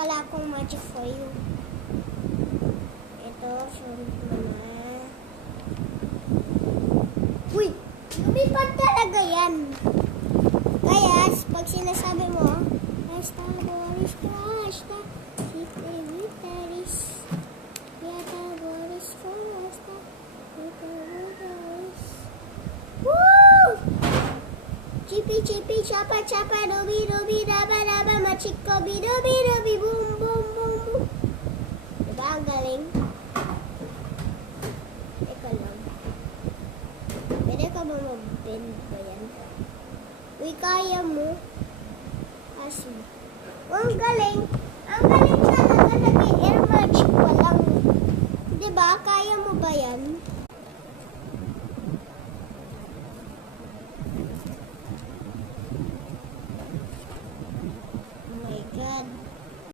pala akong magic for you. Ito, show mo na. Uy! Lumipad talaga yan. Kaya, pag sinasabi mo, Hasta, Boris, Hasta, Sita, Vitaris, Yata, Boris, Hasta, Sita, Vitaris. Woo! Chippy, chippy, chapa, chapa, dobi, dobi, raba, raba, machiko, bido, bido,